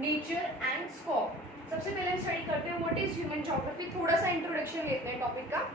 Nature and scope. सबसे पहले हम स्टडी करते हैं व्हाट इज ह्यूमन ज्योग्राफी। थोड़ा सा इंट्रोडक्शन लेते हैं टॉपिक का।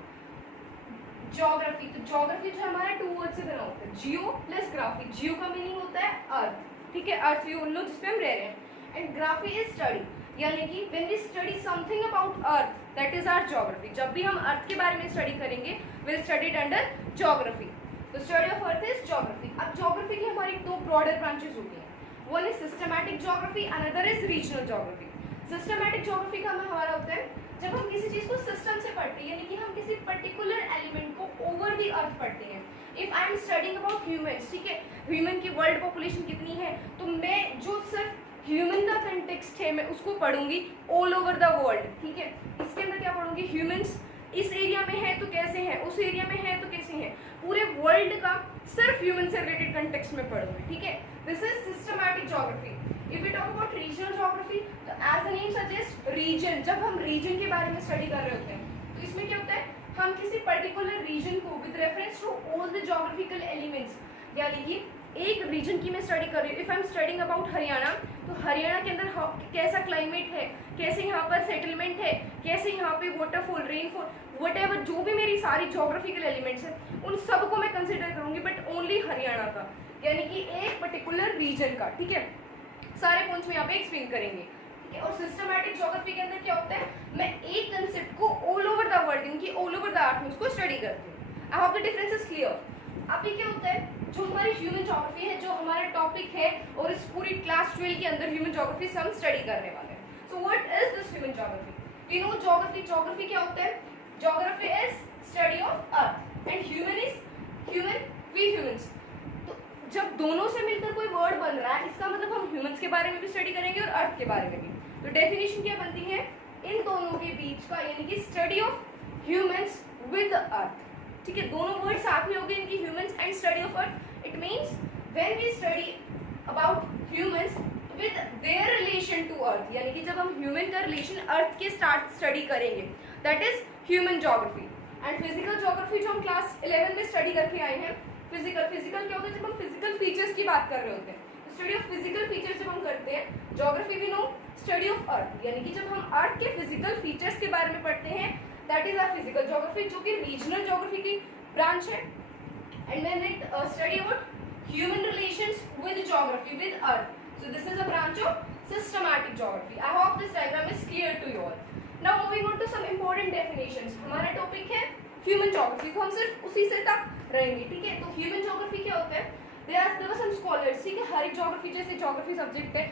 ज्योग्राफी, तो ज्योग्राफी जो हमारा 2 वर्ड से बना होता है, जियो प्लस ग्राफी। जियो का मीनिंग होता है अर्थ, ठीक है, अर्थ व्यू लो जिसपे हम रह रहे हैं, एंड ग्राफी इज स्टडी, यानी कि when we study something about earth that is our geography. जब भी हम अर्थ के बारे में स्टडी करेंगे विल स्टडीड अंडर ज्योग्राफी। तो study of earth is geography. अब ज्योग्राफी की हमारी 2 ब्रॉडर ब्रांचेस होती हैं, one is systematic geography, another is regional geography. Systematic geography का हमारा होता है जब हम किसी चीज को सिस्टम से पढ़ते हैं, यानी कि हम किसी पर्टिकुलर एलिमेंट को ओवर द अर्थ पढ़ते हैं। If I am studying about humans, ठीक है, ह्यूमन की वर्ल्ड पॉपुलेशन कितनी है, तो मैं जो सिर्फ ह्यूमन का कंटेक्स्ट है मैं उसको पढ़ूंगी ऑल ओवर द वर्ल्ड, ठीक है। इसके अंदर क्या पढ़ूंगी, ह्यूमंस इस एरिया में है तो कैसे हैं, उस एरिया में है तो कैसे हैं, पूरे वर्ल्ड का सिर्फ ह्यूमन से रिलेटेड कंटेक्स्ट में पढ़ूंगी, ठीक है। This is systematic geography. If we talk about regional geography, तो as the name suggest region, जब हम रीजन के बारे में स्टडी कर रहे होते हैं तो इसमें क्या होता है, हम किसी पर्टिकुलर रीजन को with reference to all the geographical elements, यानी कि एक रीजन की मैं स्टडी कर रही हूँ। If I am studying about Haryana, तो हरियाणा के अंदर कैसा क्लाइमेट है, कैसे यहाँ पर सेटलमेंट है, कैसे यहाँ पे वाटरफॉल, रेनफॉल, वट जो भी मेरी सारी ज्योग्राफिकल एलिमेंट्स हैं उन सबको मैं कंसिडर करूंगी, बट ओनली हरियाणा का, यानी कि एक पर्टिकुलर रीजन का, ठीक है। सारे पॉइंट्स में यहाँ पे एक्सप्लेन करेंगे, ठीक है। और सिस्टमैटिक ज्योग्राफी के अंदर क्या होता है, मैं एक कंसेप्ट को ऑल ओवर द वर्ल्ड, यानी कि ऑल ओवर द अर्थ में उसको स्टडी करती हूँ। I hope the difference is clear. अब ये क्या होता है, जो हमारी ह्यूमन ज्योग्राफी है, जो हमारा टॉपिक है, और इस पूरी क्लास 12 के अंदर ह्यूमन ज्योग्राफी से हम स्टडी करने वाले हैं। So what is this human geography? You know geography, geography क्या होता है, geography is study of earth and human is human, we humans. तो जब दोनों से मिलकर कोई वर्ड बन रहा है, इसका मतलब हम ह्यूमंस के बारे में भी स्टडी करेंगे और अर्थ के बारे में भी। तो डेफिनेशन क्या बनती है इन दोनों के बीच का, यानी कि study of humans with earth, ठीक है। दोनों वर्ड साथ में हो गए इनकी, humans and study of earth. It means when we study about humans with their relation to earth, यानी कि जब हम ह्यूमन का रिलेशन अर्थ के साथ स्टडी करेंगे, that is human geography. And physical geography जो हम क्लास 11 में स्टडी करके आए हैं, फिजिकल क्या होता है, जब हम फिजिकल फीचर्स की बात कर रहे होते हैं, स्टडी ऑफ फिजिकल फीचर्स जब हम करते हैं। Geography we know study of earth, यानी कि जब हम अर्थ के फिजिकल फीचर्स के बारे में पढ़ते हैं, that is our physical geography, जो कि रीजनल ज्योग्राफी की ब्रांच है। And when it study about human relations with geography with earth, so this is a branch of systematic geography. I hope this diagram is clear to you all. Now moving on to some important definitions. हमारा topic है human geography, तो हम सिर्फ उसी से तक रहेंगे, ठीक है। तो ह्यूमन ज्योग्राफी क्या होता है, there were some scholars, ठीक है। हर एक ज्योग्राफी, जैसे ज्योग्राफी सब्जेक्ट है,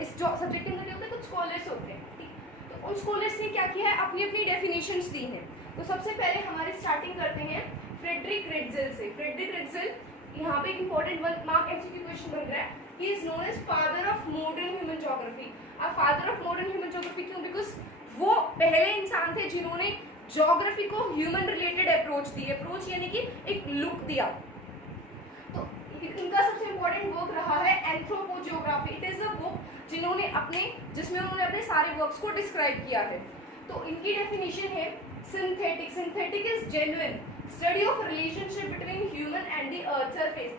इस सब्जेक्ट के अंदर क्या होता है, कुछ स्कॉलर्स होते हैं, ठीक। तो उन स्कॉलर्स ने क्या किया है, अपनी अपनी डेफिनेशंस दी हैं। तो सबसे पहले हमारी स्टार्टिंग करते हैं फ्रेडरिक रेटजेल से। फ्रेडरिक रेटजेल, यहाँ पे एक important one mark MCQ question बन रहा है, he is known as father of modern human geography। अब father of modern human geography क्यों, बिकॉज वो पहले इंसान थे जिन्होंने ज्योग्राफी को ह्यूमन रिलेटेड अप्रोच दी, अप्रोच यानी कि एक लुक दिया। तो इनका सबसे इंपॉर्टेंट वर्क रहा है एंथ्रोपोजियोग्राफी। इट इज अ बुक जिसमें उन्होंने अपने सारे वर्क्स को डिस्क्राइब किया है। तो इनकी डेफिनेशन है synthetic is genuine study of relationship between human and the earth surface,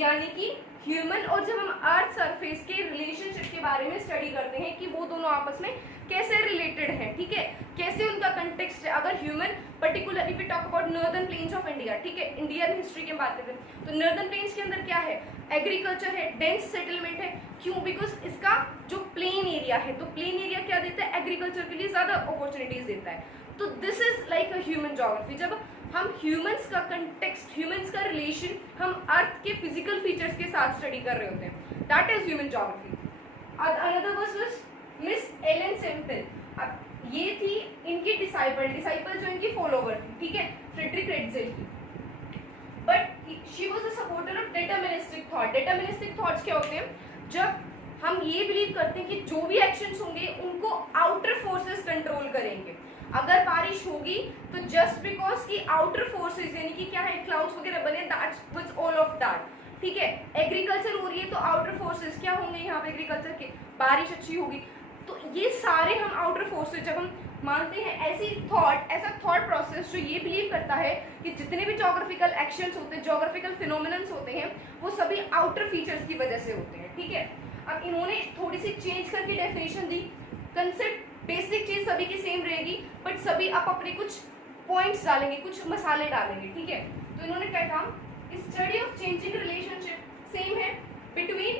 यानी कि ह्यूमन और जब हम अर्थ सरफेस के रिलेशनशिप के बारे में स्टडी करते हैं कि वो दोनों आपस में कैसे रिलेटेड हैं, ठीक है, कैसे उनका कंटेक्स्ट है। अगर human particular, if we talk about northern plains of India, ठीक है, इंडियन हिस्ट्री की बात करते हैं, तो नॉर्दर्न प्लेन्स के अंदर क्या है, एग्रीकल्चर है, डेंस सेटलमेंट है। क्यों, बिकॉज इसका जो प्लेन एरिया है, तो प्लेन एरिया क्या देता है, एग्रीकल्चर के लिए ज्यादा अपॉर्चुनिटीज देता है। तो this is like a human geography. जब हम ह्यूमंस का कंटेक्स्ट, ह्यूमंस का रिलेशन हम अर्थ के फिजिकल फीचर्स के साथ स्टडी कर रहे होते हैं, that is human geography. Another was Miss Ellen Semple. अब ये थी इनकी डिसाइपल जो इनकी फॉलोवर थी, ठीक है, फ्रेडरिक रेटजेल की। But she was a supporter of deterministic thought. Deterministic thoughts क्या होते हैं, जब हम ये बिलीव करते हैं कि जो भी एक्शंस होंगे उनको आउटर फोर्सेस कंट्रोल करेंगे। अगर बारिश होगी तो जस्ट बिकॉज की आउटर फोर्सेस, यानी कि क्या है, क्लाउड्स वगैरह बने, that's was all of that, ठीक है। एग्रीकल्चर हो रही है तो आउटर फोर्सेस क्या होंगे यहाँ पे, एग्रीकल्चर के, बारिश अच्छी होगी। तो ये सारे हम आउटर फोर्सेस जब हम मानते हैं, ऐसा थॉट प्रोसेस जो ये बिलीव करता है कि जितने भी ज्योग्राफिकल एक्शंस होते हैं, ज्योग्राफिकल फिनोमिनन्स होते हैं, वो सभी आउटर फीचर्स की वजह से होते हैं, ठीक है। अब इन्होंने थोड़ी सी चेंज करके डेफिनेशन दी, कंसेप्ट बेसिक चीज सभी की सेम रहेगी, बट सभी आप अपने कुछ पॉइंट्स डालेंगे, कुछ मसाले डालेंगे, ठीक है। तो इन्होंने क्या कहा, study of changing relationship same है between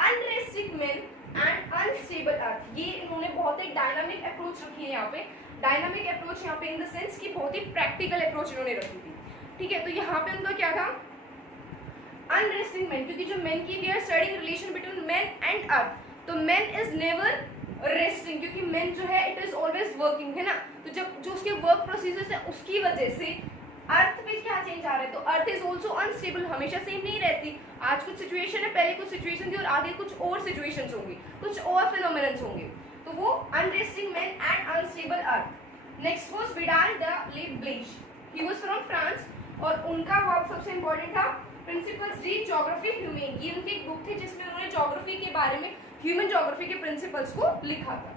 unrestrict main and unstable अर्थ। ये इन्होंने बहुत ही डायनामिक अप्रोच रखी है यहाँ पे, डायनामिक अप्रोच यहाँ पे इन द सेंस कि बहुत ही प्रैक्टिकल अप्रोच इन्होंने रखी थी, ठीक है। तो यहाँ पे उनका क्या था, अनरेस्टिंग मैन, क्योंकि जो मैन की we are studying relation between man and earth, तो मैन इज नेवर रेस्टिंग, क्योंकि मैन जो है इट इज ऑलवेज वर्किंग, है ना। तो जब जो उसके वर्क प्रोसीजर्स है उसकी वजह से अर्थ पे क्या चेंज आ रहा है, तो अर्थ इज ऑल्सो अनस्टेबल, हमेशा सेम नहीं रहती। आज कुछ सिचुएशन है, पहले कुछ सिचुएशन थी और आगे कुछ और सिचुएशंस होंगी, कुछ और फिनोमेनन्स होंगे, तो वो unresting man and unstable earth. Next was Vidal de Blache, he was from France, और उनका वर्क सबसे इंपॉर्टेंट था प्रिंसिपल्स डी ज्योग्राफी ह्यूमन। ये उनकी एक बुक थी जिसमें उन्होंने ज्योग्राफी के बारे में, ह्यूमन ज्योग्राफी के प्रिंसिपल्स को लिखा था।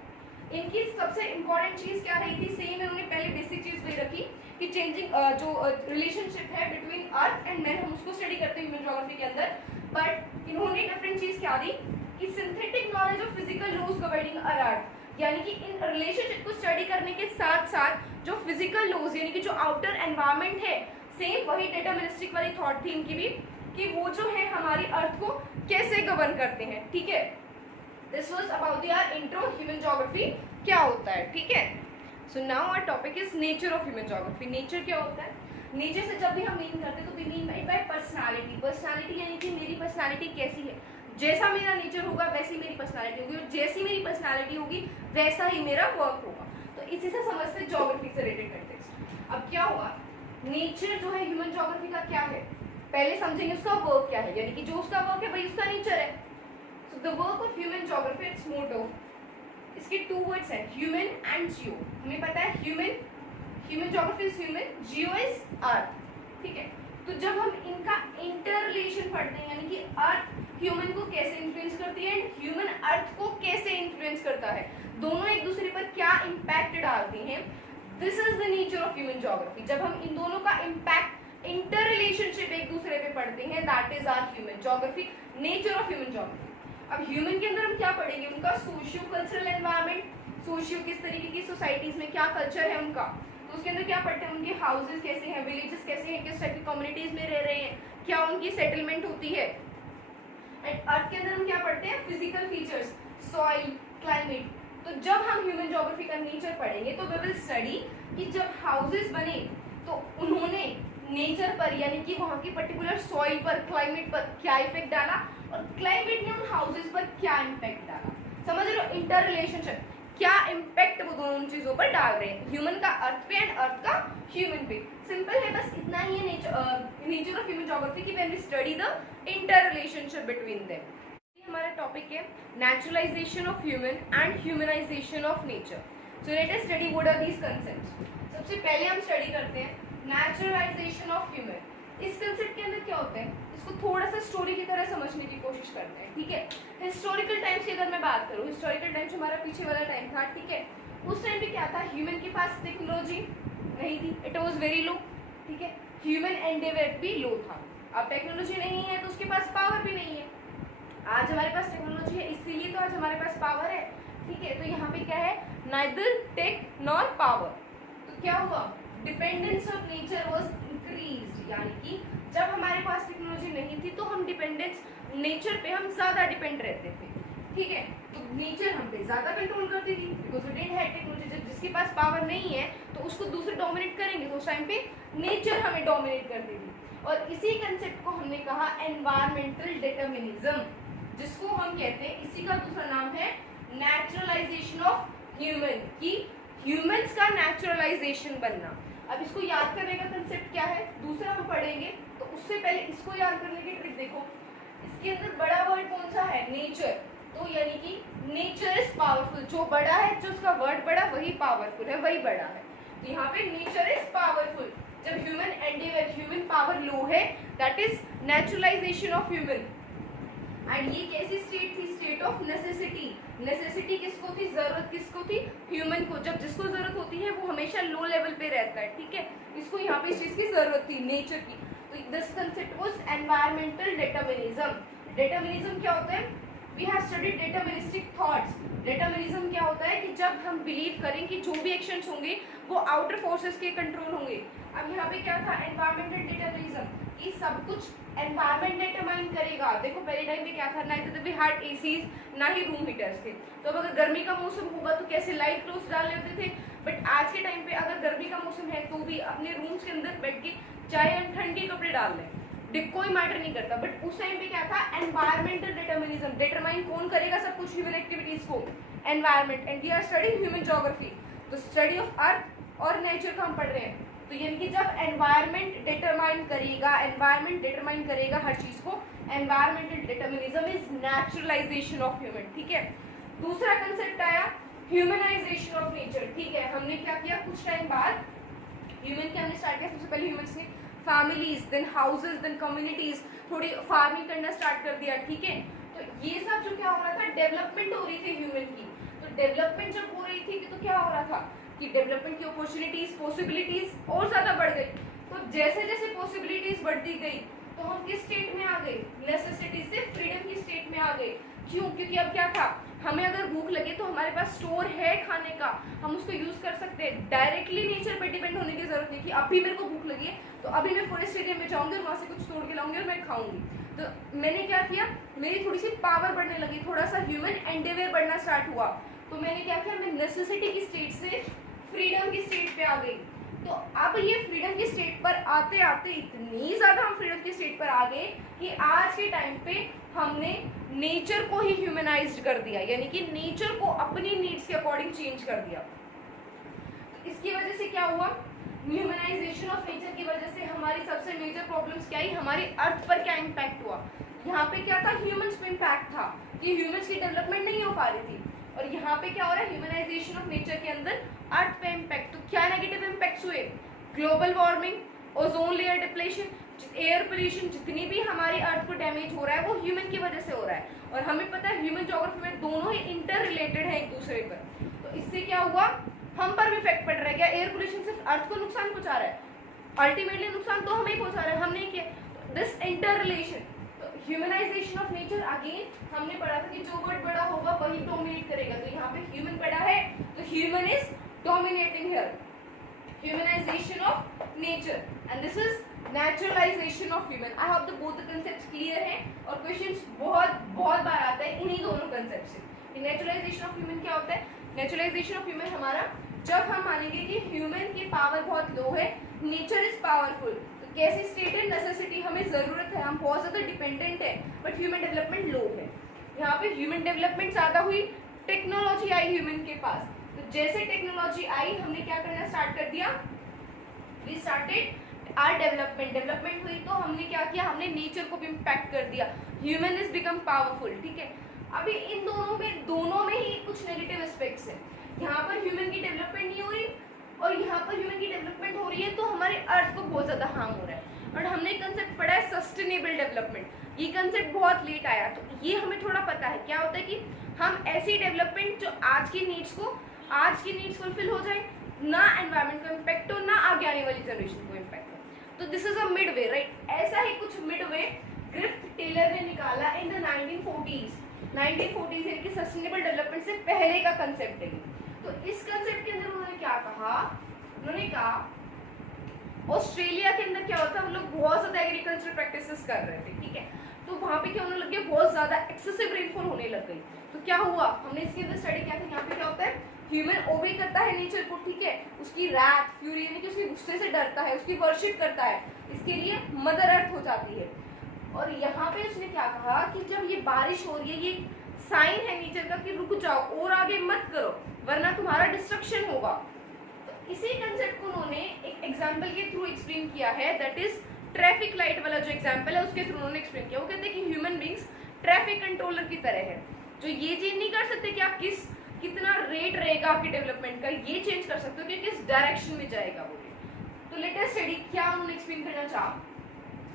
इनकी सबसे इंपॉर्टेंट चीज क्या रही थी, सेम इन्होंने पहले बेसिक चीज ले रखी कि चेंजिंग जो रिलेशनशिप है बिटवीन अर्थ एंड मैन, हम उसको स्टडी करते हैं ह्यूमन ज्योग्राफी के अंदर, बट इन्होंने डिफरेंट चीज क्या दी कि synthetic knowledge of physical laws governing earth, यानी कि इन रिलेशनशिप को स्टडी करने के साथ साथ जो फिजिकल लॉज यानी कि जो आउटर एनवायरनमेंट है, सेम वही डिटरमिनिस्टिक वाली थॉट थी इनकी भी, कि वो जो है हमारी अर्थ को कैसे गवर्न करते हैं, ठीक है। This was about your intro human geography क्या होता है, ठीक है। So now our topic is nature of human geography. Nature क्या होता है, नेचर से जब भी हम मीन करते हैं तो we mean by personality. Personality यानी कि मेरी पर्सनालिटी कैसी है, जैसा मेरा नेचर होगा वैसी मेरी पर्सनालिटी होगी, और जैसी मेरी पर्सनालिटी होगी वैसा ही मेरा वर्क होगा। तो इसी से समझते ज्योग्राफी से रिलेटेड कंटेक्स्ट। अब क्या हुआ, नेचर जो है ह्यूमन ज्योग्राफी का क्या है, पहले समझेंगे उसका वर्क क्या है, यानी कि जो उसका वर्क है वही उसका नेचर है। So the work of human geography, its motto, इसके टू वर्ड्स हैं, ह्यूमन एंड जियो। हमें पता है human geography is human, geo is earth, ठीक है। तो जब हम इनका इंटर रिलेशन पढ़ते हैं, यानी कि अर्थ ह्यूमन को कैसे इन्फ्लुएंस करती है एंड ह्यूमन अर्थ को कैसे इन्फ्लुएंस करता है, दोनों एक दूसरे पर क्या इम्पैक्ट डालते हैं, this is the nature of human geography. जब हम इन दोनों का इम्पैक्ट, इंटर रिलेशनशिप एक दूसरे पे पढ़ते हैं, that is our human geography, nature of human geography. अब ह्यूमन के अंदर हम क्या पढ़ेंगे, उनका सोशियो कल्चरल एनवायरनमेंट, सोशियो किस तरीके की सोसाइटीज में क्या कल्चर है उनका, तो उसके अंदर क्या पढ़ते हैं, उनके हाउसेस कैसे हैं, विलेजेस कैसे हैं, किस टाइप की कम्युनिटीज में रह रहे हैं, क्या उनकी सेटलमेंट होती है। एंड अर्थ के अंदर हम क्या पढ़ते हैं, फिजिकल फीचर्स, सॉइल, क्लाइमेट। तो जब हम ह्यूमन ज्योग्राफी का नेचर पढ़ेंगे तो वी विल स्टडी कि जब हाउसेस बने तो उन्होंने नेचर पर, यानी कि वहाँ की पर्टिकुलर सॉइल पर, क्लाइमेट पर क्या इफेक्ट डाला, और क्लाइमेट ने उन हाउसेस पर क्या इम्पैक्ट डाला। समझ रहे हो, इंटर रिलेशनशिप, क्या इम्पैक्ट वो दोनों चीजों पर डाल रहे हैं, ह्यूमन का अर्थ पे एंड अर्थ का ह्यूमन पे। सिंपल है, बस इतना ही है नेचर ऑफ ह्यूमन ज्योग्राफी की, when we study the inter relationship between them. हमारा टॉपिक है naturalization of human and humanization of nature. So let us study what are these concepts. सबसे पहले हम स्टडी करते हैं नेचुरलाइजेशन ऑफ ह्यूमन। इस concept के अंदर क्या होता है, इसको थोड़ा सा स्टोरी की तरह समझने की कोशिश करते हैं, ठीक है। हिस्टोरिकल टाइम्स की अगर मैं बात करूँ, हिस्टोरिकल टाइम्स हमारा पीछे वाला टाइम था, ठीक है। उस टाइम पे क्या था, ह्यूमन के पास टेक्नोलॉजी नहीं थी, इट वॉज वेरी लो, ठीक है। ह्यूमन एंडेवर भी लो था। अब टेक्नोलॉजी नहीं है तो उसके पास पावर भी नहीं है। आज हमारे पास टेक्नोलॉजी है, इसीलिए तो आज हमारे पास पावर है, ठीक है। तो यहाँ पे क्या है, नाइदर टेक नॉर पावर। तो क्या हुआ, dependence of nature was increased, यानी कि जब हमारे पास टेक्नोलॉजी नहीं थी तो हम डिपेंडेंस नेचर पे हम ज्यादा डिपेंड रहते थे, ठीक है। तो नेचर हम पे ज्यादा कंट्रोल करती थी because we didn't have technology. जब जिसके पास पावर नहीं है तो उसको दूसरे डोमिनेट करेंगे, तो उस टाइम पे नेचर हमें डोमिनेट करती थी। और इसी कंसेप्ट को हमने कहा एनवायरमेंटल डिटर्मिनिज्म, जिसको हम कहते हैं, इसी का दूसरा नाम है नेचुरलाइजेशन ऑफ ह्यूमन, कि ह्यूमंस का नेचुरलाइजेशन बनना। अब इसको याद करने का कंसेप्ट क्या है, दूसरा हम पढ़ेंगे, तो उससे पहले इसको याद करने की ट्रिक देखो। इसके अंदर बड़ा वर्ड कौन सा है, नेचर। तो यानी कि नेचर इज पावरफुल, जो बड़ा है, जो उसका वर्ड बड़ा वही पावरफुल है, वही बड़ा है। तो यहाँ पे नेचर इज पावरफुल। जब ह्यूमन एंडेवर, ह्यूमन पावर लो है, that is naturalisation of human. And ये कैसी स्टेट थी, स्टेट ऑफ नेसेसिटी। नेसेसिटी किसको थी, जरूरत किसको थी, ह्यूमन को। जब जिसको जरूरत होती है वो हमेशा लो लेवल पे रहता है, ठीक है। इसको यहाँ पे इस चीज की जरूरत थी, नेचर की। तो this concept was environmental determinism. Determinism क्या होता है, we have studied deterministic thoughts. Determinism क्या होता है कि जब हम बिलीव करें कि जो भी एक्शंस होंगे वो आउटर फोर्सेस के कंट्रोल होंगे। अब यहाँ पे क्या था, एनवायरमेंटल डिटरमिनिज्म, कि सब कुछ एनवायरमेंट डिटरमाइन करेगा। देखो पहले टाइम पे क्या था, ना तो वी हैड एसीज, ना ही रूम हीटर्स थे। तो अब अगर गर्मी का मौसम होगा तो कैसे लाइट क्लोज डालने होते थे, बट आज के टाइम पे अगर गर्मी का मौसम है तो भी अपने रूम्स के अंदर बैठ के चाहे हम ठंड के कपड़े डाल लें, कोई मैटर नहीं करता। बट उस टाइम पे क्या था, एनवायरमेंटल डिटरमिनिज्म, डिटरमाइन कौन करेगा सब कुछ ह्यूमन एक्टिविटीज को, environment. And we are studying human geography, तो स्टडी ऑफ अर्थ और नेचर का हम पढ़ रहे हैं। तो यानी कि जब एनवायरमेंट डिटरमाइन करेगा, एनवायरमेंट डिटरमाइन करेगा हर चीज को, environmental determinism is naturalisation of human. ठीक है, दूसरा कंसेप्ट आया ह्यूमनाइजेशन ऑफ नेचर। ठीक है, हमने क्या किया, कुछ टाइम बाद ह्यूमन के हमने स्टार्ट किया, सबसे पहले ह्यूमंस ने families, then houses, then communities, थोड़ी फार्मिंग करना स्टार्ट कर दिया। ठीक है, तो ये सब जो क्या हो रहा था, डेवलपमेंट हो रही थी ह्यूमन की। तो डेवलपमेंट जब हो रही थी तो क्या हो रहा था कि डेवलपमेंट की अपॉर्चुनिटीज, पॉसिबिलिटीज और ज्यादा बढ़ गई। तो जैसे जैसे पॉसिबिलिटीज बढ़ती गई तो हम किस स्टेट में आ गए, नेसेसिटी से फ्रीडम की स्टेट में आ गए। क्यों, क्योंकि अब क्या था, हमें अगर भूख लगे तो हमारे पास स्टोर है खाने का, हम उसको यूज कर सकते हैं। डायरेक्टली नेचर पे डिपेंड होने की जरूरत नहीं कि अभी मेरे को भूख लगी है तो अभी मैं फॉरेस्ट एरिया में जाऊंगी और वहां से कुछ तोड़ के लाऊंगी और मैं खाऊंगी। तो मैंने क्या किया, मेरी थोड़ी सी पावर बढ़ने लगी, थोड़ा सा ह्यूमन एंडेवर बढ़ना स्टार्ट हुआ। तो मैंने क्या किया, मैं नेसेसिटी की स्टेट से फ्रीडम की स्टेट पे आ गई। तो अब ये फ्रीडम की स्टेट पर आते आते इतनी ज्यादा हम फ्रीडम की स्टेट पर आ गए कि आज के टाइम पे हमने नेचर को ही ह्यूमनाइज्ड कर दिया, यानी कि नेचर को अपनी नीड्स के अकॉर्डिंग चेंज कर दिया। तो इसकी वजह से क्या हुआ, ह्यूमनाइजेशन ऑफ नेचर की वजह से हमारी सबसे मेजर प्रॉब्लम्स क्या आई, हमारी अर्थ पर क्या इम्पैक्ट हुआ। यहाँ पे क्या था, ह्यूमंस पे इम्पैक्ट था कि ह्यूमंस की डेवलपमेंट नहीं हो पा रही थी, और यहाँ पे क्या हो रहा है, ह्यूमनाइजेशन ऑफ नेचर के अंदर अर्थ पे इम्पैक्ट। तो क्या नेगेटिव इम्पैक्ट्स हुए, global warming, ozone layer depletion, air pollution, जितनी भी हमारी अर्थ को डैमेज हो रहा है वो ह्यूमन की वजह से हो रहा है। और हमें पता है ह्यूमन ज्योग्राफी में दोनों ही इंटर रिलेटेड है एक दूसरे पर। तो इससे क्या हुआ, हम पर भी इफेक्ट पड़ रहा है। क्या एयर पोल्यूशन सिर्फ अर्थ को नुकसान पहुंचा रहा है, अल्टीमेटली नुकसान तो हमें ही पहुंचा रहा है, हम नहीं किया। This inter relation, humanisation of nature, again हमने पढ़ा था कि जो वर्ड बड़ा होगा वही डोमिनेट करेगा। तो यहाँ पे ह्यूमन बड़ा है तो human is dominating here, humanisation of nature, and this is naturalisation of human. I hope the both the concepts clear हैं, और क्वेश्चंस बहुत बार आता है इन्हीं दोनों कांसेप्ट से। नेचुरलाइजेशन ऑफ ह्यूमन क्या होता है, नेचुरलाइजेशन ऑफ ह्यूमन हमारा जब हम मानेंगे कि ह्यूमन की पावर बहुत लो है, नेचर इज पावरफुल। कैसी स्टेट है, नेसेसिटी, हमें जरूरत है, हम बहुत ज्यादा डिपेंडेंट है, बट ह्यूमन डेवलपमेंट लो है। यहाँ पे ह्यूमन डेवलपमेंट ज्यादा हुई, टेक्नोलॉजी आई ह्यूमन के पास। तो जैसे टेक्नोलॉजी आई हमने क्या करना स्टार्ट कर दिया, वी स्टार्टेड आर डेवलपमेंट हुई तो हमने क्या किया, हमने नेचर को भी इम्पैक्ट कर दिया, ह्यूमन इज बिकम पावरफुल। ठीक है, अभी इन दोनों में ही कुछ नेगेटिव एस्पेक्ट्स है। यहाँ पर ह्यूमन की डेवलपमेंट नहीं हो रही और यहाँ पर ह्यूमन की डेवलपमेंट हो रही है, तो हमारे अर्थ को बहुत ज्यादा हार्म हो रहा है। और हमने कंसेप्ट पढ़ा है सस्टेनेबल डेवलपमेंट, ये कंसेप्ट बहुत लेट आया, तो ये हमें थोड़ा पता है। क्या होता है कि हम ऐसी डेवलपमेंट जो आज की नीड्स फुलफिल हो जाए, ना एनवायरमेंट को इम्पैक्ट हो, ना आगे आने वाली जनरेशन को इम्पैक्ट हो। तो this is a mid way, right. ऐसा ही कुछ मिड वे ग्रिफ्थ टेलर ने निकाला इन द 1940s यानी कि सस्टेनेबल डेवलपमेंट से पहले का कंसेप्ट है। तो इस कंसेप्ट के अंदर उन्होंने क्या कहा, उन्होंने कहा ऑस्ट्रेलिया के अंदर क्या होता है, हम लोग बहुत ज्यादा एग्रीकल्चर प्रैक्टिसेस कर रहे थे। ठीक है, तो वहां पे क्या होने लग गया, बहुत ज्यादा एक्सेसिव रेनफॉल होने लग गई। तो क्या हुआ, हमने इसके अंदर स्टडी किया था। यहाँ पे क्या होता है, ह्यूमन ओबे करता है नेचर को, ठीक है, उसकी रैथ, फ्यूरी यानी कि उसके गुस्से से डरता है, उसकी वर्शिप करता है, इसके लिए मदर अर्थ हो जाती है। और यहाँ पे उसने क्या कहा कि जब ये बारिश हो रही है, ये साइन है नेचर का कि रुक जाओ और आगे मत करो वरना तुम्हारा डिस्ट्रक्शन होगा। तो इसी कंसेप्ट को उन्होंने एक एग्जांपल के थ्रू एक्सप्लेन किया है, दैट इज ट्रैफिक लाइट वाला जो एग्जांपल है उसके थ्रू उन्होंने एक्सप्लेन किया। वो कहते हैं कि ह्यूमन बींग्स ट्रैफिक कंट्रोलर की तरह है, जो ये चेंज नहीं कर सकते कि आप कितना रेट रहेगा आपकी डेवलपमेंट का, ये चेंज कर सकते हो कि किस डायरेक्शन में जाएगा वो रेट। तो लेटेस्ट स्टडी क्या उन्होंने एक्सप्लेन करना चाहा,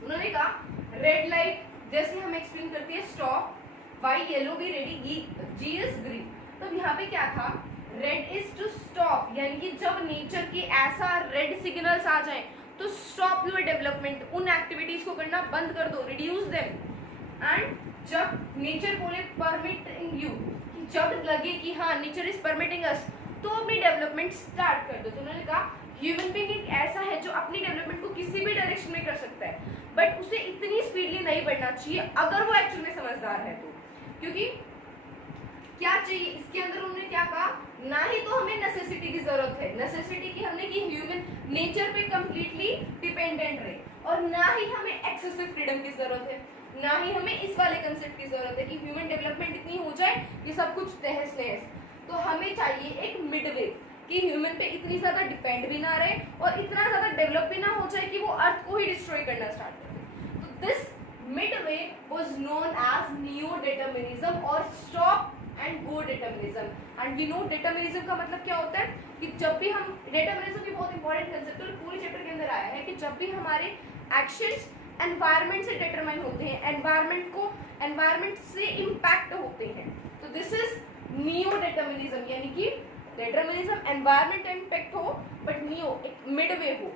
उन्होंने कहा रेड लाइट जैसे हम एक्सप्लेन करते हैं stop, Y yellow be ready, G is green. तो यहाँ पे क्या था, रेड इज टू स्टॉप, यानी कि जब नेचर की ऐसा रेड सिग्नल्स आ जाए तो स्टॉप योर डेवलपमेंट, उन एक्टिविटीज को करना बंद कर दो, रिड्यूस देम। एंड जब नेचर बोले परमिटिंग यू, जब लगे कि हाँ नेचर इज परमिटिंग अस, तो अपनी डेवलपमेंट स्टार्ट कर दो। तो उन्होंने कहा ह्यूमन बीइंग एक ऐसा है जो अपनी डेवलपमेंट को किसी भी डायरेक्शन में कर सकता है, बट उसे इतनी स्पीडली नहीं बढ़ना चाहिए अगर वो एक्चुअल में समझदार है तो। क्योंकि क्या चाहिए इसके अंदर, उन्होंने क्या कहा, ना ही तो हमें नेसेसिटी की जरूरत है, नेसेसिटी की हमने कि ह्यूमन नेचर पे कंप्लीटली डिपेंडेंट रहे, और ना ही हमें एक्सेसिव फ्रीडम की जरूरत है, ना ही हमें इस वाले कंसेप्ट की जरूरत है कि ह्यूमन डेवलपमेंट इतनी हो जाए कि सब कुछ तहस नहस। तो हमें चाहिए एक मिडवे कि ह्यूमन पे इतनी ज्यादा डिपेंड भी ना रहे और इतना ज्यादा डेवलप भी ना हो जाए कि वो अर्थ को ही डिस्ट्रॉय करना स्टार्ट कर दे। तो this midway was known as neo determinism और stop and go determinism. And you know determinism का मतलब क्या होता है कि जब भी हम, डिटरमिनिज्म की बहुत इंपॉर्टेंट कंसेप्ट है, पूरे चैप्टर के अंदर आया है कि जब भी हमारे एक्शंस एनवायरनमेंट से डिटरमाइन होते हैं, एनवायरनमेंट से इम्पैक्ट होते हैं, तो दिस इज नियो डिटरमिनिज्म। यानी कि डिटरमिनिज्म एनवायरनमेंट इम्पैक्ट हो बट नियो एक मिडवे हो।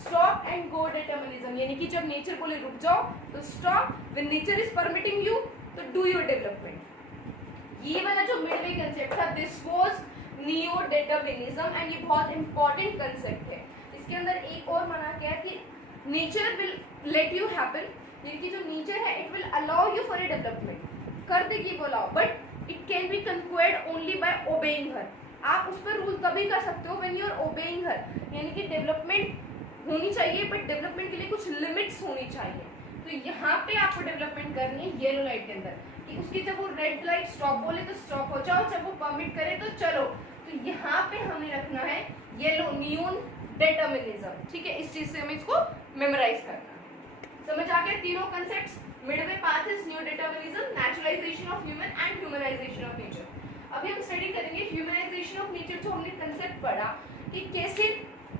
स्टॉप एंड गो डिटरमिनिज्म यानी कि जब नेचर बोले रुक जाओ तो stop, when nature is permitting you तो डू योर डेवलपमेंट। ये वाला जो मिडवे कंसेप्ट था this was neo determinism and ये बहुत इंपॉर्टेंट कंसेप्ट है। इसके अंदर एक और माना गया कि nature will let you happen, यानी कि जो नेचर है it will allow you for a development, कर देगी बोलाओ, but it can be conquered only by obeying her. आप उस पर रूल तभी कर सकते हो when you are obeying her, यानी कि डेवलपमेंट होनी चाहिए बट डेवलपमेंट के लिए कुछ लिमिट्स होनी चाहिए। तो यहाँ पे आपको डेवलपमेंट करनी है येलो लाइट के अंदर कि उसकी जब वो रेड लाइट स्टॉप बोले तो स्टॉप हो जाओ, जब वो परमिट करे तो चलो। तो यहाँ पे हमें रखना है येलो नियोन डिटरमिनिज्म। ठीक है, इस चीज से हमें इसको मेमोराइज करना है। समझ आ गया तीनों concepts? Midway path is new determinism, naturalisation of human and humanization of nature. अभी हम स्टडी करेंगे ह्यूमनाइजेशन ऑफ नेचर। जो हमने कंसेप्ट पढ़ा कि कैसे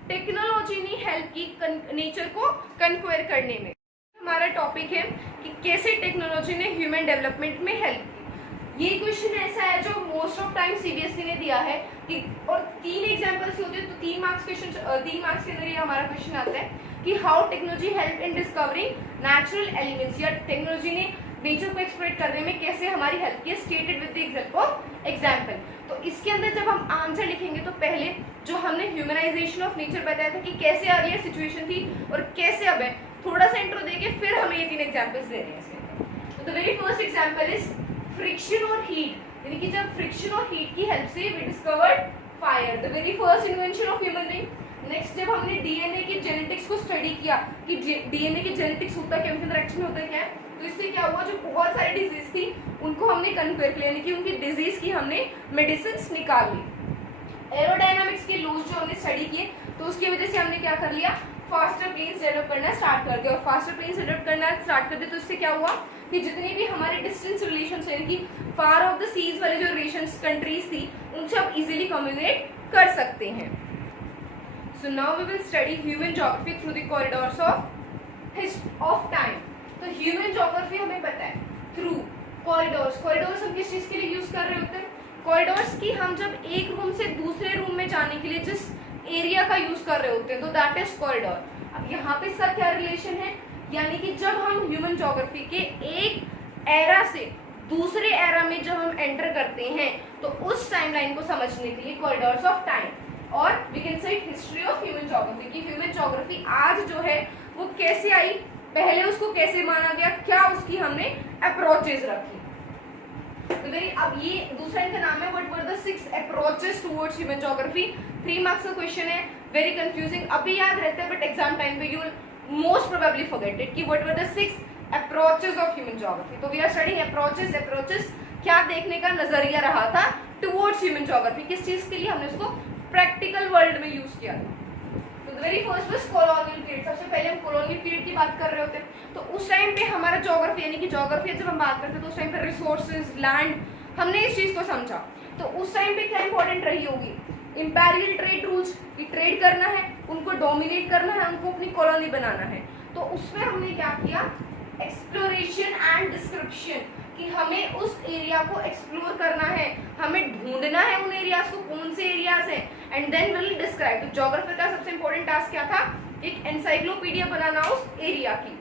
टेक्नोलॉजी ने हेल्प की नेचर को कन्क्वेयर करने में। हमारा टॉपिक है कि कैसे टेक्नोलॉजी ने ह्यूमन डेवलपमेंट में हेल्प की। ये क्वेश्चन ऐसा है जो मोस्ट ऑफ टाइम सीबीएसई ने दिया है कि, और 3 एग्जांपल्स होते हैं तो 3 मार्क्स के अंदर ये हमारा क्वेश्चन आता है कि how technology help in discovering natural elements, या टेक्नोलॉजी ने नेचर को एक्सप्लोर करने में कैसे हमारी हेल्प की, stated with the help of example. तो इसके अंदर जब हम आंसर लिखेंगे तो पहले जो हमने ह्यूमनाइजेशन ऑफ नेचर बताया था कि कैसे अर्लियर सिचुएशन थी और कैसे अब है, थोड़ा सा इंट्रो देके फिर हमें ये 3 एग्जांपल्स दे रहे हैं इसके अंदर। तो the very first example is friction और हीट, यानी कि जब फ्रिक्शन और हीट की हेल्प से we discovered fire, the very first invention of human being. Next जब हमने डीएनए की जेनेटिक्स को स्टडी किया कि डीएनए की जेनेटिक्स होता क्या, उनके अंदर एक्शन होता क्या है, तो इससे क्या हुआ, जो बहुत सारी डिजीज थी उनको हमने कन्क्वेयर किया, यानी कि उनकी डिजीज की हमने मेडिसिन निकाल ली। एरोडायनामिक्स के लॉज जो हमने स्टडी किए तो उसकी वजह से हमने क्या कर लिया, फास्टर प्लेन्स डेवलप करना स्टार्ट कर दिया, और फास्टर प्लेन्स डेवलप करना स्टार्ट कर दिया तो इससे क्या हुआ कि जितने भी हमारे डिस्टेंस रिलेशंस यानी कि फार ऑफ द सीज वाले जो रिलेशंस कंट्रीज थी उनसे आप इजीली कम्युनिकेट कर सकते हैं। So now we will study human geography through the corridors of time. तो ह्यूमन ज्योग्राफी हमें पता है थ्रू कॉरिडोर्स। कॉरिडोर्स हम किस चीज के लिए यूज कर रहे होते हैं, कॉरिडोर्स की हम जब एक रूम से दूसरे रूम में जाने के लिए जिस एरिया का यूज कर रहे होते हैं तो दैट इज कॉरिडोर। अब यहाँ पे इसका क्या रिलेशन है, यानी कि जब हम ह्यूमन ज्योग्राफी के एक एरा से दूसरे एरा में जब हम एंटर करते हैं तो उस टाइमलाइन को समझने के लिए कॉरिडोर्स ऑफ टाइम, और we can say history of human geography कि ह्यूमन ज्योग्राफी आज जो है वो कैसे आई, पहले उसको कैसे माना गया, क्या उसकी हमने अप्रोचेस रखी। तो अब ये दूसरा इनका नाम है what were the 6 approaches towards human geography. 3 marks का क्वेश्चन है, वेरी कंफ्यूजिंग, अभी याद रहता है बट एग्जाम टाइम पे you will most probably forget it कि what were the 6 approaches of human geography. तो वी आर स्टडीइंग अप्रोचेस क्या देखने का नजरिया रहा था टुवर्ड्स ह्यूमन ज्योग्राफी, किस चीज के लिए हमने उसको प्रैक्टिकल वर्ल्ड में यूज किया था। तो very first was colonial period, सबसे पहले हम कॉलोनियल पीरियड की बात कर रहे होते हैं। तो उस टाइम पे हमारा ज्योग्राफी यानी कि ज्योग्राफी जब हम बात करते हैं तो उस टाइम पे रिसोर्सेज, लैंड, हमने इस चीज को समझा। तो उस टाइम पे क्या इंपॉर्टेंट रही होगी, इंपीरियल ट्रेड रूल्स, कि ट्रेड करना है, उनको डोमिनेट करना है, उनको अपनी कॉलोनी बनाना है। तो उसमें हमने क्या किया, एक्सप्लोरेशन एंड डिस्क्रिप्शन, कि हमें उस एरिया को एक्सप्लोर करना है, हमें ढूंढना है उन एरियाज को, कौन से एरियाज हैं, एंड देन विल डिस्क्राइब। तो ज्योग्राफर का सबसे इंपॉर्टेंट टास्क क्या था, एक एनसाइक्लोपीडिया बनाना उस एरिया की।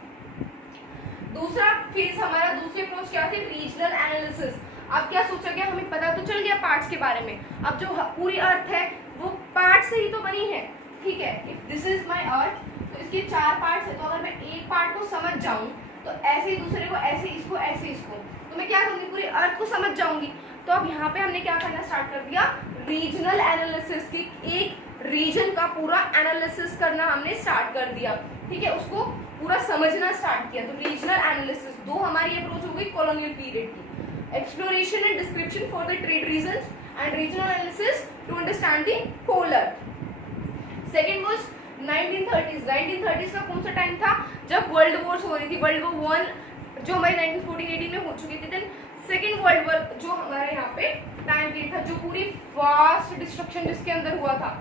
दूसरा फेज हमारा, दूसरी अप्रोच क्या थी, रीजनल एनालिसिस। अब क्या सोचा गया, हमें पता तो चल गया पार्ट्स के बारे में। अब जो पूरी अर्थ है वो पार्ट से ही तो बनी है, ठीक है। इफ दिस इज माय अर्थ, तो इसके 4 पार्ट्स है, तो अगर मैं एक पार्ट को समझ जाऊं तो ऐसे ही दूसरे को, ऐसे इसको, ऐसे इसको, तो मैं क्या करूंगी, पूरी अर्थ को समझ जाऊंगी। तो अब यहाँ पे हमने क्या करना स्टार्ट कर दिया, रीजनल एनालिसिस की, एक रीजन का पूरा एनालिसिस करना हमने स्टार्ट कर दिया, ठीक है, उसको पूरा समझना स्टार्ट किया। तो रीजनल एनालिसिस, दो हमारी अप्रोच हो गई कॉलोनियल पीरियड की, exploration and description for the trade reasons and regional analysis to understand the whole earth. Second was 1930s। 1930s का कौन सा टाइम था, जब वर्ल्ड वॉर्स हो रही थी। वर्ल्ड वॉर 1 जो हमारी 1914-18 में हो चुकी थी, देन सेकेंड वर्ल्ड वॉर जो हमारे यहाँ पे टाइम पीरियड था, जो पूरी वास्ट डिस्ट्रक्शन जिसके अंदर हुआ था।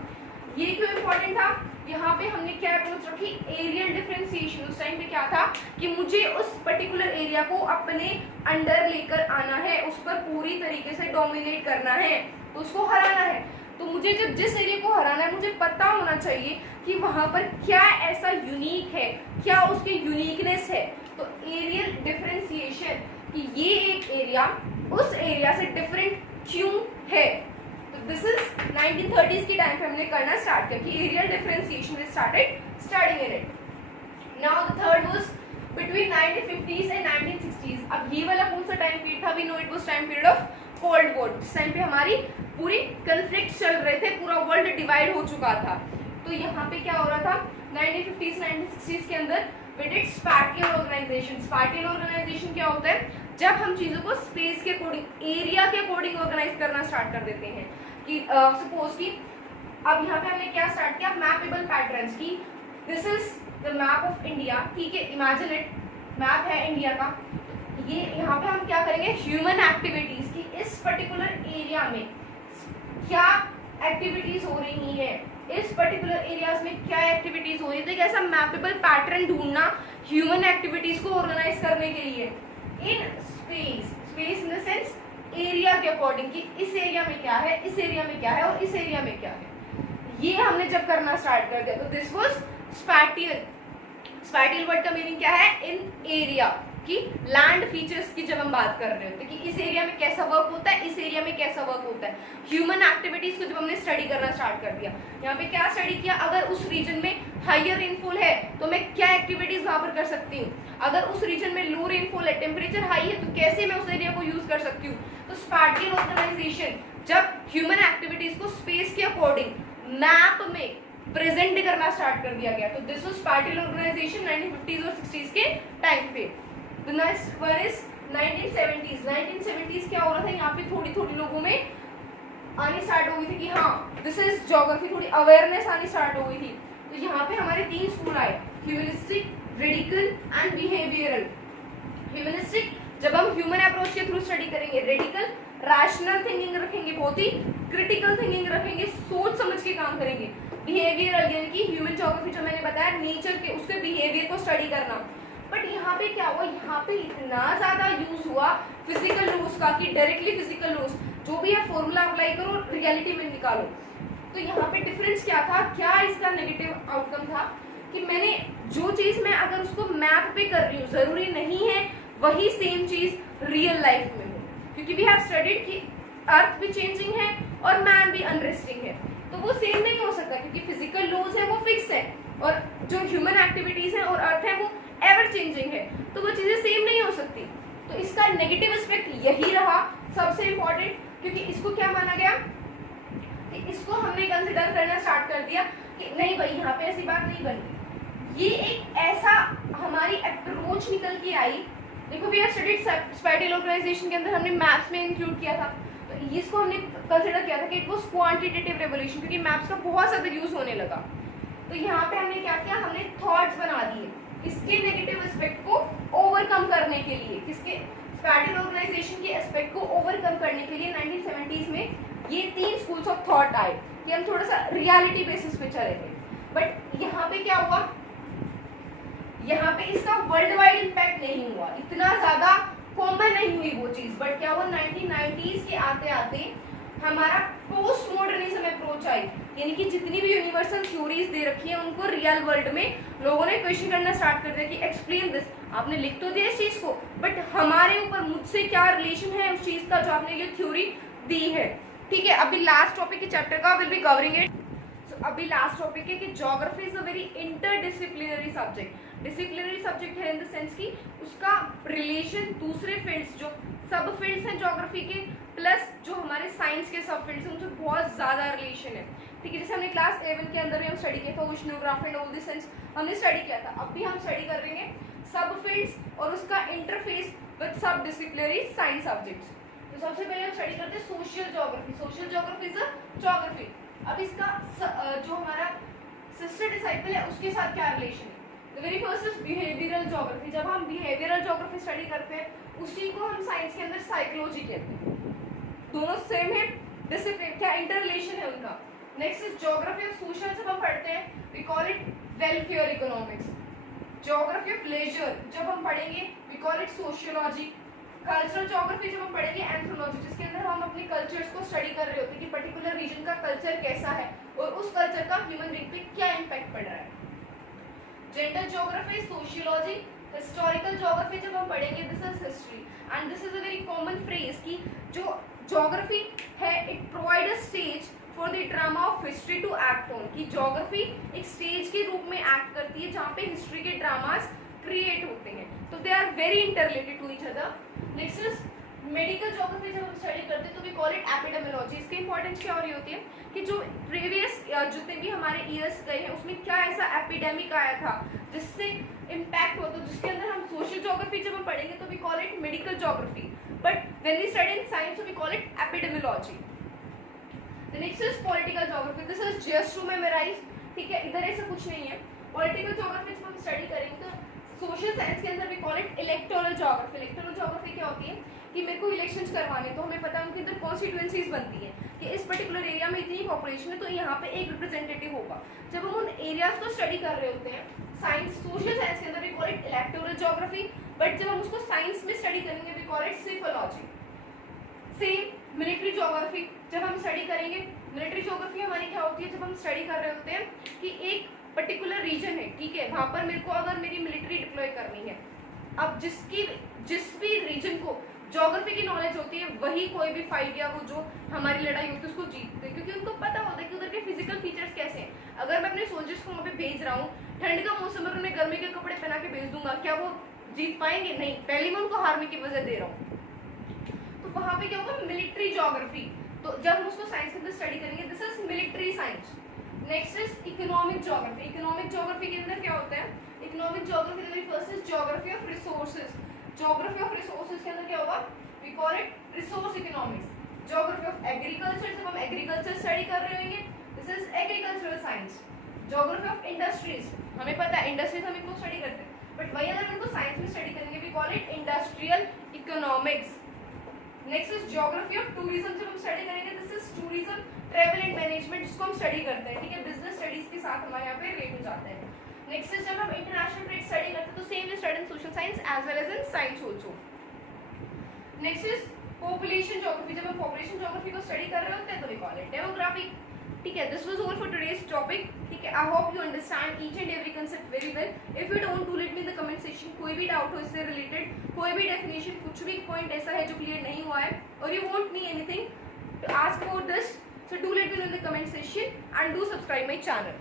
ये क्यों इंपॉर्टेंट था, यहाँ पे हमने क्या अप्रोच रखी, एरियल डिफरेंशिएशन। उस टाइम पे क्या था कि मुझे उस पर्टिकुलर एरिया को अपने अंडर लेकर आना है, उस पर पूरी तरीके से डोमिनेट करना है, तो उसको हराना है। तो मुझे जब जिस एरिया को हराना है, मुझे पता होना चाहिए कि वहां पर क्या ऐसा यूनिक है, क्या उसकी यूनिकनेस है। तो एरियल डिफरेंशिएशन कि ये एक एरिया उस एरिया से डिफरेंट क्यों है, तो दिस इज 1930s की टाइम पे हमने करना स्टार्ट किया कि areal differentiation we started studying in it. Now the third was between 1950s and 1960s। अब ये वाला कौन सा टाइम पीरियड था, we know it was time period of cold war. इस टाइम पे हमारी पूरी कन्फ्लिक्ट चल रहे थे, पूरा वर्ल्ड डिवाइड हो चुका था। तो यहाँ पे क्या हो रहा था 1950s 1960s के अंदर, we did स्पार्टियन ऑर्गेनाइजेशन। स्पार्टियन ऑर्गेनाइजेशन क्या होता है, जब हम चीजों को स्पेस के अकॉर्डिंग, एरिया के अकॉर्डिंग ऑर्गेनाइज करना स्टार्ट कर देते हैं। कि सपोज कि अब यहाँ पे हमने क्या स्टार्ट किया, मैपेबल पैटर्न्स की, this is the map of India, ठीक है, इमेजिन इट, मैप है इंडिया का। ये यहाँ पे हम क्या करेंगे, ह्यूमन एक्टिविटीज की, इस पर्टिकुलर एरिया में क्या एक्टिविटीज हो रही है, इस पर्टिकुलर एरियाज में क्या एक्टिविटीज हो रही है। तो एक ऐसा मैपेबल पैटर्न ढूंढना ह्यूमन एक्टिविटीज को ऑर्गेनाइज करने के लिए in space, space in the sense area के अकॉर्डिंग, कि इस एरिया में क्या है, इस एरिया में क्या है और इस एरिया में क्या है। ये हमने जब करना स्टार्ट कर दिया, तो this was spatial. Spatial word का मीनिंग क्या है, इन एरिया की, लैंड फीचर्स की जब हम बात कर रहे होते हैं कि इस एरिया में कैसा वर्क होता है, इस एरिया में कैसा वर्क होता है। ह्यूमन एक्टिविटीज को जब हमने स्टडी करना स्टार्ट कर दिया, यहाँ पे क्या स्टडी किया, अगर उस रीजन में हाइयर रेनफॉल है तो मैं क्या एक्टिविटीज वहां पर कर सकती हूँ, अगर उस रीजन में लो रेनफॉल है, टेम्परेचर हाई है, तो कैसे मैं उस एरिया को यूज कर सकती हूँ। तो स्पार्टियल ऑर्गेनाइजेशन जब ह्यूमन एक्टिविटीज को स्पेस के अकॉर्डिंग मैप में प्रेजेंट करना स्टार्ट कर दिया गया, तो दिस वाज स्पार्टियल ऑर्गेनाइजेशन 1950s और 60s के टाइम पे। The next one is 1970s। 1970s क्या हो रहा था, यहाँ पे थोड़ी थोड़ी लोगों में आनी स्टार्ट हो गई थी कि हाँ दिस इज ज्योग्राफी, थोड़ी अवेयरनेस आनी स्टार्ट हो गई थी। तो यहाँ पे हमारे 3 स्कूल आए, humanistic, radical and behavioural. Humanistic जब हम ह्यूमन अप्रोच के थ्रू स्टडी करेंगे, रेडिकल रैशनल थिंकिंग रखेंगे, बहुत ही क्रिटिकल थिंकिंग रखेंगे, सोच समझ के काम करेंगे। बिहेवियरल यानी कि ह्यूमन ज्योग्राफी जो मैंने बताया, नेचर के उसके बिहेवियर को स्टडी करना। बट यहाँ पे क्या हुआ, यहाँ पे इतना ज्यादा यूज हुआ फिजिकल लॉज का कि डायरेक्टली फिजिकल लॉज जो भी है फॉर्मूला अप्लाई करो, रियलिटी में निकालो। तो यहाँ पे डिफरेंस क्या था, क्या इसका नेगेटिव आउटकम था कि मैंने जो चीज मैं अगर उसको मैप पे कर रही हूँ, जरूरी नहीं है वही सेम चीज रियल लाइफ में हो, क्योंकि वी हैव स्टडीड कि अर्थ भी चेंजिंग है और मैन भी अनरेस्टिंग है, तो वो सेम नहीं हो सकता क्योंकि फिजिकल लॉज है वो फिक्स है और जो ह्यूमन एक्टिविटीज है और अर्थ है वो एवर चेंजिंग है, तो वो चीजें सेम नहीं हो सकती। तो इसका नेगेटिव एस्पेक्ट यही रहा सबसे इंपॉर्टेंट, क्योंकि इसको क्या माना गया, इसको हमने कंसिडर करना स्टार्ट कर दिया कि नहीं भाई यहाँ पे ऐसी बात नहीं बनी। ये एक ऐसा हमारी अप्रोच निकल के आई। देखो we have studied spatial organization के अंदर हमने मैप्स में इंक्लूड किया था, तो इसको हमने कंसिडर किया था कि इट वाज क्वांटिटेटिव रेवोल्यूशन, क्योंकि मैप्स का बहुत ज्यादा यूज होने लगा। तो यहाँ पे हमने क्या किया, हमने थॉट्स बना दिए इसके नेगेटिव एस्पेक्ट को ओवरकम करने के लिए, किसके, स्पैटियल ऑर्गेनाइजेशन के एस्पेक्ट को ओवरकम करने के लिए 1970s में ये 3 स्कूल्स ऑफ थॉट आए कि हम थोड़ा सा रियलिटी बेसिस पे चले थे। बट यहाँ पे क्या हुआ, यहाँ पे इसका वर्ल्ड वाइड इम्पैक्ट नहीं हुआ, इतना ज्यादा कॉमन नहीं हुई वो चीज। बट क्या हुआ, 1990s के आते आते हमारा पोस्ट मॉडर्निज्म अप्रोच आई। यानी कि जितनी भी यूनिवर्सल थ्योरीज दे रखी है उनको रियल वर्ल्ड में लोगों ने क्वेश्चन करना स्टार्ट कर दिया कि एक्सप्लेन दिस। आपने लिख तो दिया इस चीज को, बट हमारे ऊपर मुझसे क्या रिलेशन है उस चीज का जो आपने ये थ्योरी दी है। ठीक है, अभी लास्ट टॉपिक के चैप्टर का विल बी कवरिंग इट। अभी लास्ट टॉपिक है कि geography is a very interdisciplinary subject. Disciplinary subject है इन द सेंस कि उसका रिलेशन दूसरे फील्ड्स जो सब फील्ड्स हैं ज्योग्राफी के प्लस जो हमारे साइंस के सब फील्ड्स हैं उनसे बहुत ज्यादा रिलेशन है। ठीक है, जैसे हमने क्लास 11 के अंदर भी हम स्टडी किया था oceanography and all this sense हमने स्टडी किया था। अब भी हम स्टडी कर रहे हैं सब फील्ड्स और उसका इंटरफेस विद सब डिसिप्लिनरी साइंस सब्जेक्ट्स। तो सबसे पहले हम स्टडी करते हैं social geography. Social geography is a geography. अब इसका जो हमारा सिस्टर डिसाइपल है उसके साथ क्या रिलेशन है। The very first is behavioural geography. जब हम बिहेवियरल ज्योग्राफी स्टडी करते हैं उसी को हम साइंस के अंदर साइकोलॉजी कहते हैं। दोनों सेम है, डिसिप्लिन क्या इंटर रिलेशन है उनका। Next is geography of social. जब हम पढ़ते हैं we call it welfare economics. Geography of leisure जब हम पढ़ेंगे we call it sociology. Cultural geography जब हम पढ़ेंगे एंथ्रोपोलॉजी, जिसके अंदर हम अपने कल्चर्स को स्टडी कर रहे होते हैं कि पर्टिकुलर रीजन का कल्चर कैसा है और उस कल्चर का ह्यूमन बीइंग पे क्या इम्पैक्ट पड़ रहा है। Gender geography, sociology. Historical geography जब हम पढ़ेंगे this is history and this is a very common phrase कि जो ज्योग्राफी है it provide a stage for the drama of history to act on. कि ज्योग्राफी एक स्टेज के रूप में एक्ट करती है जहाँ पे हिस्ट्री के ड्रामास क्रिएट होते हैं। तो they are very interrelated to each other. Next is medical geography. जब हम स्टडी करते हैं तो वी कॉल इट एपिडेमियोलॉजी। इसकी इंपॉर्टेंस क्या हो रही होती है कि जो प्रीवियस जितने भी हमारे ईयर्स गए हैं उसमें क्या ऐसा एपिडेमिक आया था जिससे इम्पैक्ट हो, तो जिसके अंदर हम सोशल ज्योग्राफी जब हम पढ़ेंगे तो we call it medical geography, but when we study in science we call it epidemiology. The next is political geography. This is just to memorize. ठीक है, इधर ऐसा कुछ नहीं है। पॉलिटिकल ज्योग्राफी जब हम स्टडी करेंगे तो सोशल साइंस के अंदर we call it electoral geography. Electoral geography क्या होती है कि मेरे को इलेक्शंस करवाने तो हमें पता है उनके अंदर कॉन्स्टिट्यूएंसीज बनती है कि इस पर्टिकुलर एरिया में इतनी पॉपुलेशन है तो यहाँ पे एक रिप्रेजेंटेटिव होगा। जब हम उन एरियाज को स्टडी कर रहे होते हैं साइंस सोशल साइंस के अंदर we call it electoral geography, but जब हम उसको साइंस में स्टडी करेंगे we call it psephology. Same military geography जब हम स्टडी करेंगे, मिलिट्री ज्योग्राफी हमारी क्या होती है जब हम स्टडी कर रहे होते हैं कि एक पर्टिकुलर रीजन है, ठीक है, वहां पर मेरे को अगर मेरी मिलिट्री डिप्लॉय करनी है, अब जिस भी रीजन को ज्योग्राफी की नॉलेज होती है वही कोई भी फाइट या वो जो हमारी लड़ाई होती है उसको जीतते हैं, क्योंकि उनको पता होता है कि उधर के फिजिकल फीचर्स कैसे हैं। अगर मैं अपने सोल्जर्स को वहाँ पे भेज रहा हूँ, ठंड का मौसम है, उन्हें गर्मी के कपड़े पहना के भेज दूंगा, क्या वो जीत पाएंगे? नहीं, पहले मैं उनको हारने की वजह दे रहा हूँ। तो वहाँ पे क्या होगा, मिलिट्री ज्योग्राफी। तो जब हम उसको साइंस के अंदर स्टडी करेंगे, this is military science. Next is economic geography. Economic geography के अंदर क्या होता है, economic geography first is geography of resources. Geography of resources के अंदर क्या होगा, we call it resource economics. Geography of agriculture, जब हम एग्रीकल्चर स्टडी कर रहे होंगे, this is agricultural science. Geography of industries, हमें पता है इंडस्ट्रीज हम इनको स्टडी करते हैं, बट वही अगर हम इनको साइंस में स्टडी करेंगे we call it industrial economics. Next is geography of tourism, जब हम स्टडी करेंगे this is tourism travel and management, जिसको हम स्टडी करते हैं, ठीक है, बिजनेस स्टडीज के साथ हमारे यहाँ पे रिलेट हो जाता है। नेक्स्ट इज जब हम इंटरनेशनल ट्रेड स्टडी करते हैं तो same is study in social science as well as in science also. Next is population geography, जब हम पॉपुलेशन ज्योग्राफी को स्टडी कर रहे होते हैं तो वी कॉल इट डेमोग्राफी। ठीक है, this was all for today's topic. ठीक है, I hope you understand each and every concept very well. If you don't, do let me in the comment section. कोई भी डाउट हो इससे related, कोई भी डेफिनेशन, कुछ भी पॉइंट ऐसा है जो क्लियर नहीं हुआ है और you want me anything to ask about this, so do let me know in the comment section and do subscribe my channel.